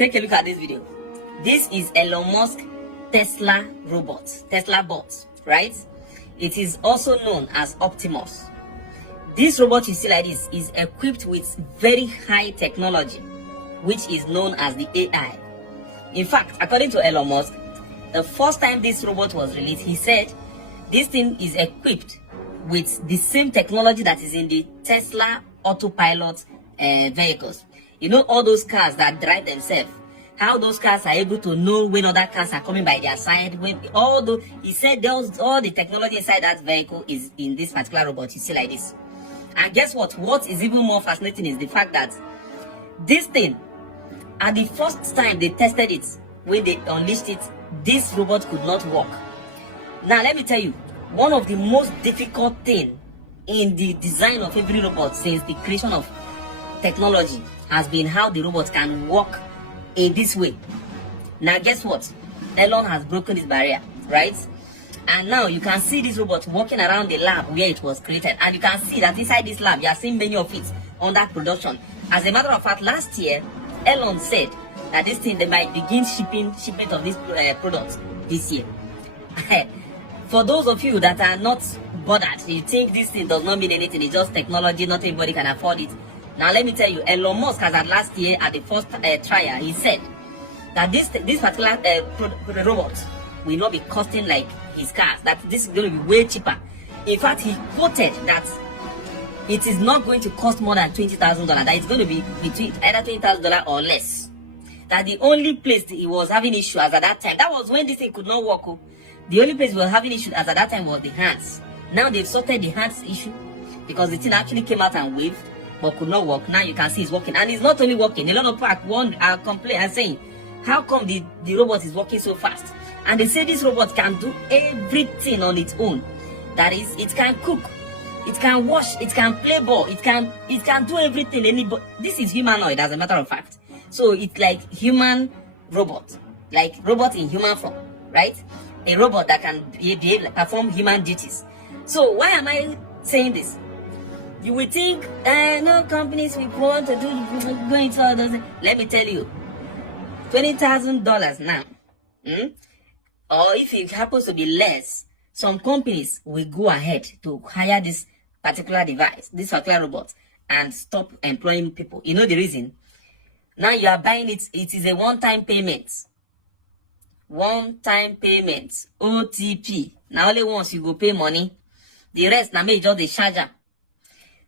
Take a look at this video. This is Elon Musk Tesla robot, Tesla bot, right? It is also known as Optimus. This robot you see like this is equipped with very high technology, which is known as the AI. In fact, according to Elon Musk, the first time this robot was released, he said this thing is equipped with the same technology that is in the Tesla autopilot vehicles. You know, all those cars that drive themselves, how those cars are able to know when other cars are coming by their side. He said all the technology inside that vehicle is in this particular robot you see like this. And guess what? What is even more fascinating is the fact that this thing, at the first time they tested it, when they unleashed it, this robot could not walk. Now let me tell you, one of the most difficult things in the design of every robot since the creation of technology has been how the robot can walk in this way. Now guess what? Elon has broken this barrier, right? And now you can see this robot walking around the lab where it was created, and you can see that inside this lab you are seeing many of it under production. As a matter of fact, last year Elon said that this thing, they might begin shipment of this product this year. For those of you that are not bothered, you think this thing does not mean anything, it's just technology, not everybody can afford it. Now let me tell you, Elon Musk has, last year at the first trial, he said that this particular robot will not be costing like his cars, that this is going to be way cheaper. In fact, he quoted that it is not going to cost more than $20,000, that it's going to be between either $20,000 or less. That the only place he was having issues as at that time, that was when this thing could not work. The only place we were having issues as at that time was the hands. Now they've sorted the hands issue because the thing actually came out and waved but could not work. Now you can see it's working, and it's not only working. A lot of people are complaining and saying, how come the robot is working so fast? And they say this robot can do everything on its own. That is, it can cook, it can wash, it can play ball, it can do everything. This is humanoid, as a matter of fact. So it's like human robot, like robot in human form, right? A robot that can perform human duties. So why am I saying this? You will think, no companies will want to go into all those. Let me tell you, $20,000 now, or if it happens to be less, some companies will go ahead to hire this particular device, this particular robot, and stop employing people. You know the reason? Now you are buying it, it is a one-time payment. One-time payment, OTP. Now only once you go pay money. The rest, now maybe just the charger.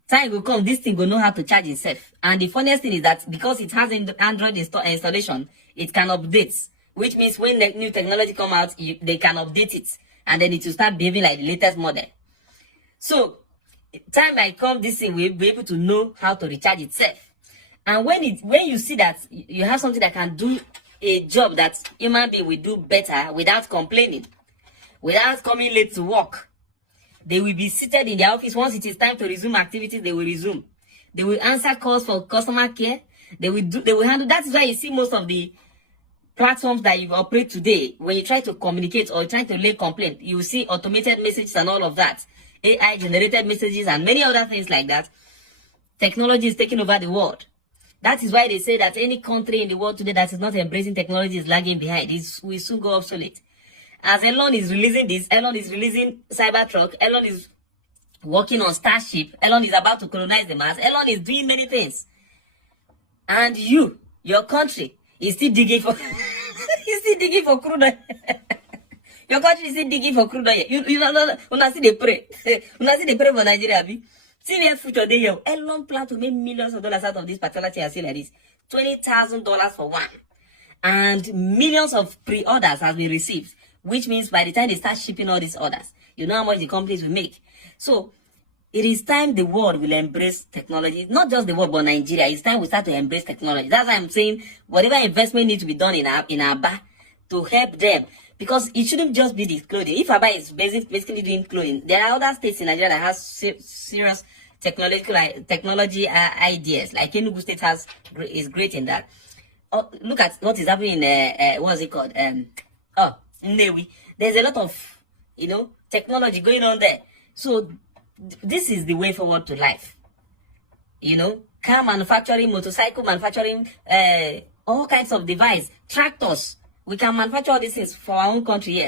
Time will come, this thing will know how to charge itself. And the funniest thing is that because it has Android installation, it can update. Which means when the new technology come out, they can update it. And then it will start behaving like the latest model. So, time might come, this thing will be able to know how to recharge itself. And when you see that you have something that can do a job that human being will do better without complaining, without coming late to work, they will be seated in their office. Once it is time to resume activities, they will resume. They will answer calls for customer care. They will handle. That's why you see most of the platforms that you operate today, when you try to communicate or try to lay complaint, you will see automated messages and all of that, AI generated messages and many other things like that. Technology is taking over the world. That is why they say that any country in the world today that is not embracing technology is lagging behind. It will soon go obsolete. As Elon is releasing this, Elon is releasing Cybertruck, Elon is working on Starship, Elon is about to colonize the Mars, Elon is doing many things. And your country is still digging for crude oil. Your country is still digging for crude oil. You know, see they pray. See they pray for Nigeria. See where future they here. Elon plan to make millions of dollars out of this particular chair like this. $20,000 for one. And millions of pre-orders has been received. Which means by the time they start shipping all these orders, you know how much the companies will make. So, it is time the world will embrace technology. Not just the world, but Nigeria. It's time we start to embrace technology. That's why I'm saying whatever investment needs to be done in Aba to help them. Because it shouldn't just be the clothing. If Aba is basically doing clothing, there are other states in Nigeria that has serious technology ideas. Like Enugu State is great in that. Oh, look at what is happening in, what's it called? Nnewi. There's a lot of, technology going on there. So, this is the way forward to life. Car manufacturing, motorcycle manufacturing, all kinds of device, tractors. We can manufacture all these things for our own country here.